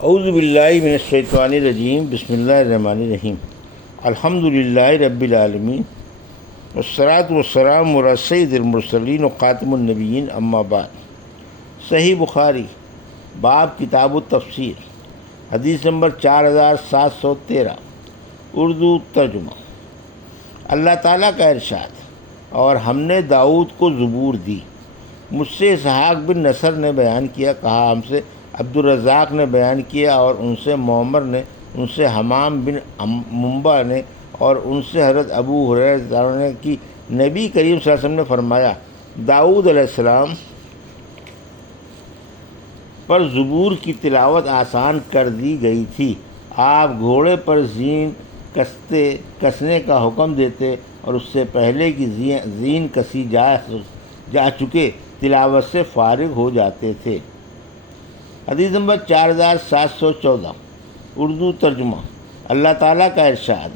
اعوذ باللہ من الشیطان الرجیم، بسم اللہ الرحمن الرحیم۔ الحمد للہ رب العالمین، والصلاۃ والسلام علی سید المرسلین وخاتم النبیین، اما بعد۔ صحیح بخاری باب کتاب التفسیر، حدیث نمبر 4713، اردو ترجمہ۔ اللہ تعالیٰ کا ارشاد، اور ہم نے داؤد کو زبور دی۔ مجھ سے اسحاق بن نصر نے بیان کیا، کہا ہم سے عبد الرزاق نے بیان کیا، اور ان سے معمر نے، ان سے حمام بن منبع نے، اور ان سے حضرت ابو ہریرہ نے کہ نبی کریم صلی اللہ علیہ وسلم نے فرمایا، داؤد علیہ السلام پر زبور کی تلاوت آسان کر دی گئی تھی۔ آپ گھوڑے پر زین کسنے کا حکم دیتے، اور اس سے پہلے کی زین کسی جا چکے تلاوت سے فارغ ہو جاتے تھے۔ حدیث نمبر 4714، اردو ترجمہ۔ اللہ تعالیٰ کا ارشاد،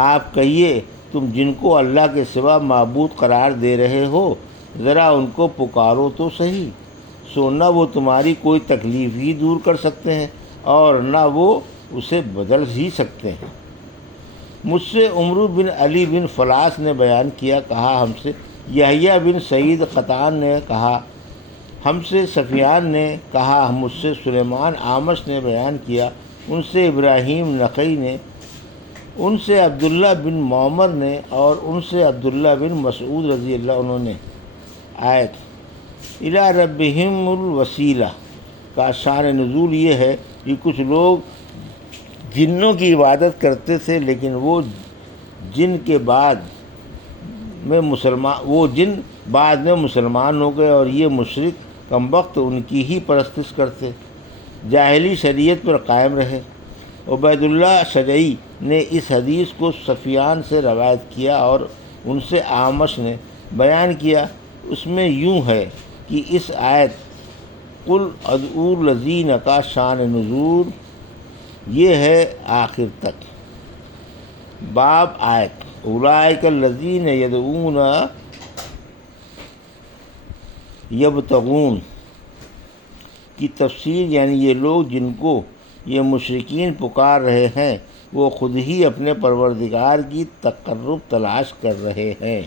آپ کہیے، تم جن کو اللہ کے سوا معبود قرار دے رہے ہو، ذرا ان کو پکارو تو صحیح، سو نہ وہ تمہاری کوئی تکلیف ہی دور کر سکتے ہیں، اور نہ وہ اسے بدل ہی سکتے ہیں۔ مجھ سے عمرو بن علی بن فلاس نے بیان کیا، کہا ہم سے یحییٰ بن سعید قطان نے کہا، ہم سے سفیان نے کہا، مجھ سے سلیمان اعمش نے بیان کیا، ان سے ابراہیم نخعی نے، ان سے عبداللہ بن معمر نے، اور ان سے عبداللہ بن مسعود رضی اللہ عنہ نے۔ آیت الی ربہم الوسیلہ کا شان نزول یہ ہے کہ کچھ لوگ جنوں کی عبادت کرتے تھے، لیکن وہ جن بعد میں مسلمان ہو گئے، اور یہ مشرک کمبخت ان کی ہی پرستش کرتے، جاہلی شریعت پر قائم رہے۔ عبید اللہ شجعی نے اس حدیث کو سفیان سے روایت کیا، اور ان سے اعمش نے بیان کیا۔ اس میں یوں ہے کہ اس آیت قل ادعوا الذین کا شان نزول یہ ہے آخر تک۔ باب آیت اولئک الذین یدعون یبتغون کی تفسیر، یعنی یہ لوگ جن کو یہ مشرکین پکار رہے ہیں، وہ خود ہی اپنے پروردگار کی تقرب تلاش کر رہے ہیں۔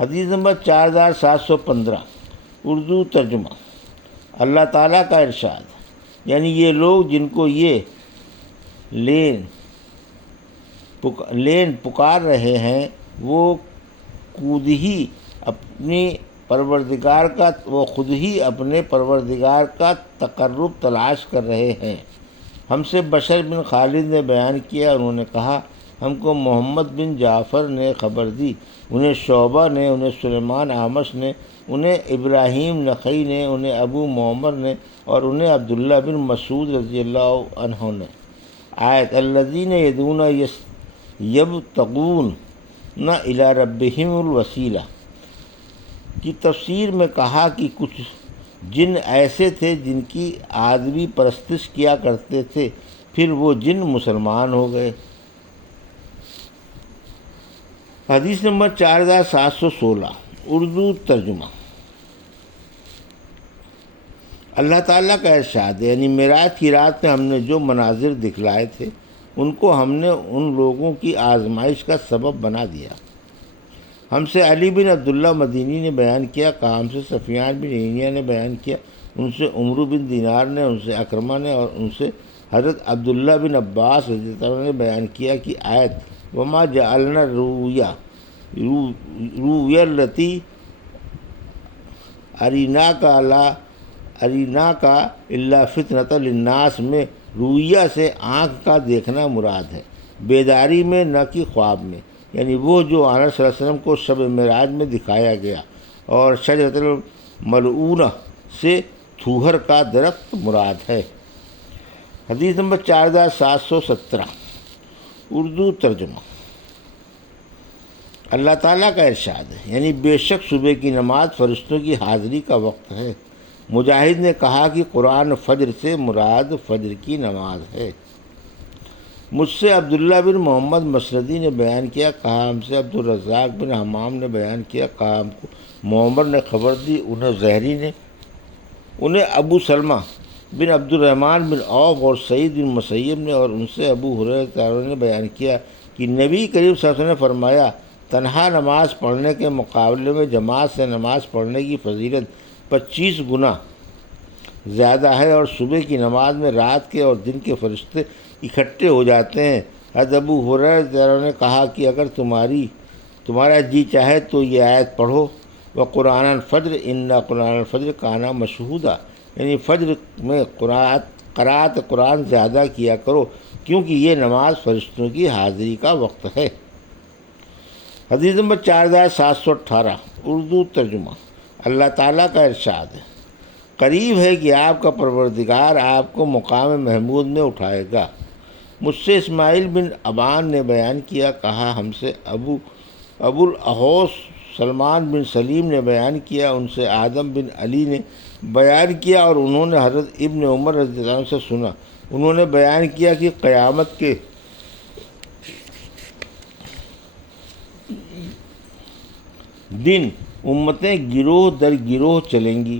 حدیث نمبر 4715، اردو ترجمہ۔ اللہ تعالیٰ کا ارشاد، یعنی یہ لوگ جن کو یہ لین پکار رہے ہیں، وہ خود ہی اپنے پروردگار کا تقرب تلاش کر رہے ہیں۔ ہم سے بشر بن خالد نے بیان کیا، انہوں نے کہا، ہم کو محمد بن جعفر نے خبر دی، انہیں شعبہ نے، انہیں سلیمان اعمش نے، انہیں ابراہیم نخعی نے، انہیں ابو معمر نے، اور انہیں عبداللہ بن مسعود رضی اللہ عنہ نے۔ آیت الذین یدعون یبتغون الی ربہم الوسیلہ کی تفسیر میں کہا کہ کچھ جن ایسے تھے جن کی آدمی پرستش کیا کرتے تھے، پھر وہ جن مسلمان ہو گئے۔ حدیث نمبر 4716، اردو ترجمہ۔ اللہ تعالیٰ کا ارشاد ہے، یعنی معراج کی رات میں ہم نے جو مناظر دکھلائے تھے، ان کو ہم نے ان لوگوں کی آزمائش کا سبب بنا دیا۔ ہم سے علی بن عبداللہ مدینی نے بیان کیا، کہا ہم سے سفیان بن عیینہ نے بیان کیا، ان سے عمرو بن دینار نے، ان سے اکرمہ نے، اور ان سے حضرت عبداللہ بن عباس رضی اللہ عنہ نے بیان کیا کہ آیت وما جعلنا رؤیا التی اریناک الا فتنۃ للناس میں رؤیا سے آنکھ کا دیکھنا مراد ہے، بیداری میں نہ کہ خواب میں، یعنی وہ جو آنر صلی اللہ علیہ وسلم کو شب معراج میں دکھایا گیا، اور شجرۃ الملعونہ سے تھوہر کا درخت مراد ہے۔ حدیث نمبر 4717، اردو ترجمہ۔ اللہ تعالیٰ کا ارشاد ہے، یعنی بے شک صبح کی نماز فرشتوں کی حاضری کا وقت ہے۔ مجاہد نے کہا کہ قرآن فجر سے مراد فجر کی نماز ہے۔ مجھ سے عبداللہ بن محمد مسندی نے بیان کیا، کہا ہم سے عبد الرزاق بن حمام نے بیان کیا، کہا ہم کو معمر نے خبر دی، انہیں زہری نے، انہیں ابو سلمہ بن عبد الرحمن بن عوف اور سعید بن مسیب نے اور ان سے ابو ہریرہ تعالیٰ نے بیان کیا کہ نبی کریم صلی اللہ علیہ وسلم نے فرمایا، تنہا نماز پڑھنے کے مقابلے میں جماعت سے نماز پڑھنے کی فضیلت 25 گنا زیادہ ہے، اور صبح کی نماز میں رات کے اور دن کے فرشتے اکٹھے ہو جاتے ہیں۔ حضرت ابو ہریرہ تعالیٰ نے کہا کہ اگر تمہارا جی چاہے تو یہ آیت پڑھو، وقرآن الفجر انا قرآن الفجر کانا مشہودا، یعنی فجر میں قرأت قرآن زیادہ کیا کرو کیونکہ یہ نماز فرشتوں کی حاضری کا وقت ہے۔ حدیث نمبر 4718 اردو ترجمہ۔ اللہ تعالیٰ کا ارشاد ہے، قریب ہے کہ آپ کا پروردگار آپ کو مقام محمود میں اٹھائے گا۔ مجھ سے اسماعیل بن ابان نے بیان کیا، کہا ہم سے ابو الاحوص سلمان بن سلیم نے بیان کیا، ان سے آدم بن علی نے بیان کیا اور انہوں نے حضرت ابن عمر رضی اللہ عنہ سے سنا، انہوں نے بیان کیا کہ قیامت کے دن امتیں گروہ در گروہ چلیں گی،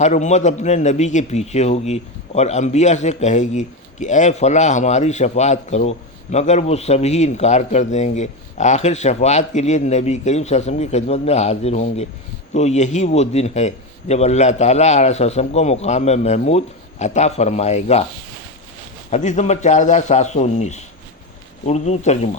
ہر امت اپنے نبی کے پیچھے ہوگی اور انبیاء سے کہے گی کہ اے فلاں ہماری شفاعت کرو، مگر وہ سبھی انکار کر دیں گے۔ آخر شفاعت کے لیے نبی کریم صلی اللہ علیہ وسلم کی خدمت میں حاضر ہوں گے، تو یہی وہ دن ہے جب اللہ تعالیٰ علیہ وسلم کو مقام محمود عطا فرمائے گا۔ حدیث نمبر 4719 اردو ترجمہ۔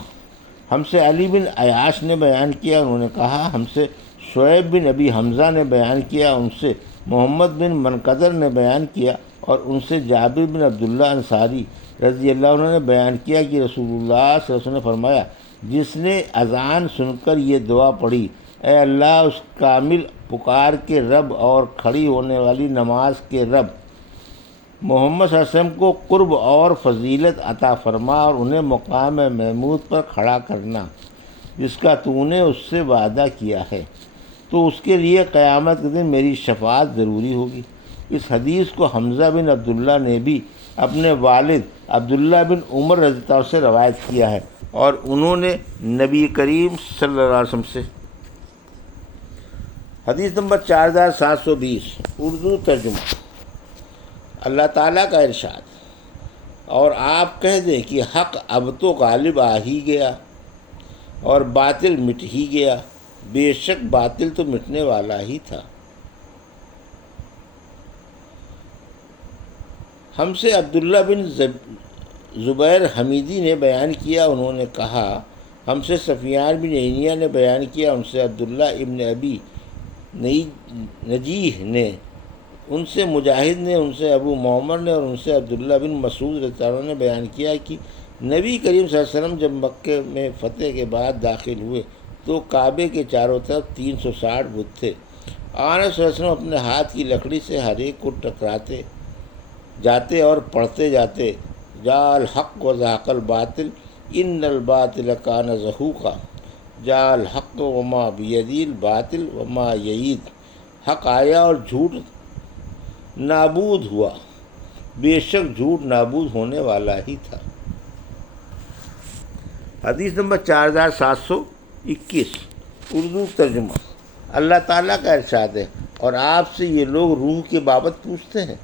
ہم سے علی بن عیاش نے بیان کیا، انہوں نے کہا ہم سے شعیب بن ابی حمزہ نے بیان کیا، ان سے محمد بن منقدر نے بیان کیا اور ان سے جابر بن عبداللہ انصاری رضی اللہ عنہ نے بیان کیا کہ رسول اللہ صلی اللہ علیہ وسلم نے فرمایا، جس نے اذان سن کر یہ دعا پڑھی، اے اللہ اس کامل پکار کے رب اور کھڑی ہونے والی نماز کے رب، محمد صلی اللہ علیہ وسلم کو قرب اور فضیلت عطا فرما اور انہیں مقام محمود پر کھڑا کرنا جس کا تو نے اس سے وعدہ کیا ہے، تو اس کے لیے قیامت کے دن میری شفاعت ضروری ہوگی۔ اس حدیث کو حمزہ بن عبداللہ نے بھی اپنے والد عبداللہ بن عمر رضی اللہ عنہ سے روایت کیا ہے اور انہوں نے نبی کریم صلی اللہ علیہ وسلم سے۔ حدیث نمبر 4720 اردو ترجمہ۔ اللہ تعالیٰ کا ارشاد، اور آپ کہہ دیں کہ حق اب تو غالب آ ہی گیا اور باطل مٹ ہی گیا، بے شک باطل تو مٹنے والا ہی تھا۔ ہم سے عبداللہ بن زبیر حمیدی نے بیان کیا، انہوں نے کہا ہم سے سفیان بن عینیہ نے بیان کیا، ان سے عبداللہ ابن ابی نجیح نے، ان سے مجاہد نے، ان سے ابو معمر نے اور ان سے عبداللہ بن مسعود رضی اللہ عنہ نے بیان کیا کہ نبی کریم صلی اللہ علیہ وسلم جب مکہ میں فتح کے بعد داخل ہوئے تو کعبے کے چاروں طرف 360 بت تھے۔ آن صلی اللہ علیہ وسلم اپنے ہاتھ کی لکڑی سے ہر ایک کو ٹکراتے جاتے اور پڑھتے جاتے، جا الحق و زہق الباطل ان الباطل کان زہوقا، جا الحق وما بیدی الباطل وما یعید، حق آیا اور جھوٹ نابود ہوا، بے شک جھوٹ نابود ہونے والا ہی تھا۔ حدیث نمبر 4721 اردو ترجمہ۔ اللہ تعالیٰ کا ارشاد ہے، اور آپ سے یہ لوگ روح کے بابت پوچھتے ہیں۔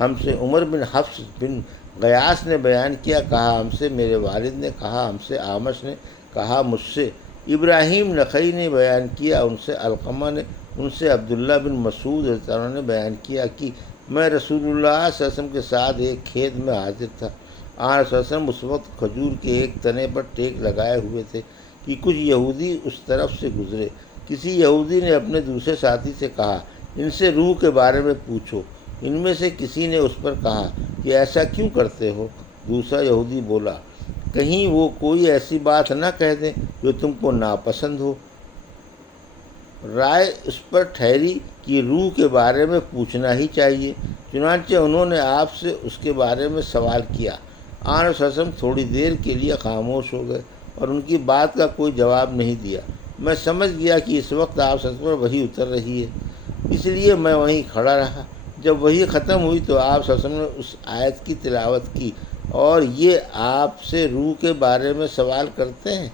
ہم سے عمر بن حفص بن غیاث نے بیان کیا، کہا ہم سے میرے والد نے، کہا ہم سے اعمش نے، کہا مجھ سے ابراہیم نخعی نے بیان کیا، ان سے علقمہ نے، ان سے عبداللہ بن مسعود رضی اللہ عنہ نے بیان کیا کہ میں رسول اللہ صلی اللہ علیہ وسلم کے ساتھ ایک کھیت میں حاضر تھا۔ آن صلی اللہ علیہ وسلم اس وقت کھجور کے ایک تنے پر ٹیک لگائے ہوئے تھے کہ کچھ یہودی اس طرف سے گزرے۔ کسی یہودی نے اپنے دوسرے ساتھی سے کہا، ان سے روح کے بارے میں پوچھو۔ ان میں سے کسی نے اس پر کہا کہ ایسا کیوں کرتے ہو؟ دوسرا یہودی بولا، کہیں وہ کوئی ایسی بات نہ کہہ دیں جو تم کو ناپسند ہو۔ رائے اس پر ٹھہری کہ روح کے بارے میں پوچھنا ہی چاہیے، چنانچہ انہوں نے آپ سے اس کے بارے میں سوال کیا۔ آن صلی اللہ علیہ وسلم تھوڑی دیر کے لیے خاموش ہو گئے اور ان کی بات کا کوئی جواب نہیں دیا۔ میں سمجھ گیا کہ اس وقت آپ صلی اللہ علیہ وسلم پر وحی اتر رہی ہے، اس لیے میں وہیں کھڑا رہا۔ جب وحی ختم ہوئی تو آپ صلی اللہ علیہ وسلم نے اس آیت کی تلاوت کی، اور یہ آپ سے روح کے بارے میں سوال کرتے ہیں،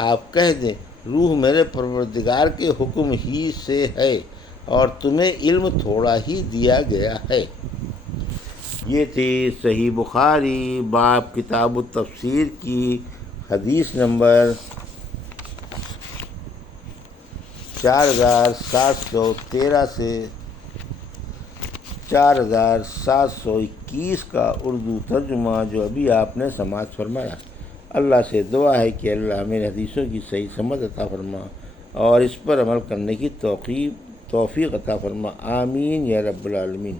آپ کہہ دیں روح میرے پروردگار کے حکم ہی سے ہے اور تمہیں علم تھوڑا ہی دیا گیا ہے۔ یہ تھی صحیح بخاری باب کتاب التفسیر کی حدیث نمبر 4713 سے 4721 کا اردو ترجمہ جو ابھی آپ نے سماعت فرمایا۔ اللہ سے دعا ہے کہ اللہ ہمیں حدیثوں کی صحیح سمجھ عطا فرما اور اس پر عمل کرنے کی توفیق عطا فرما، آمین یا رب العالمین۔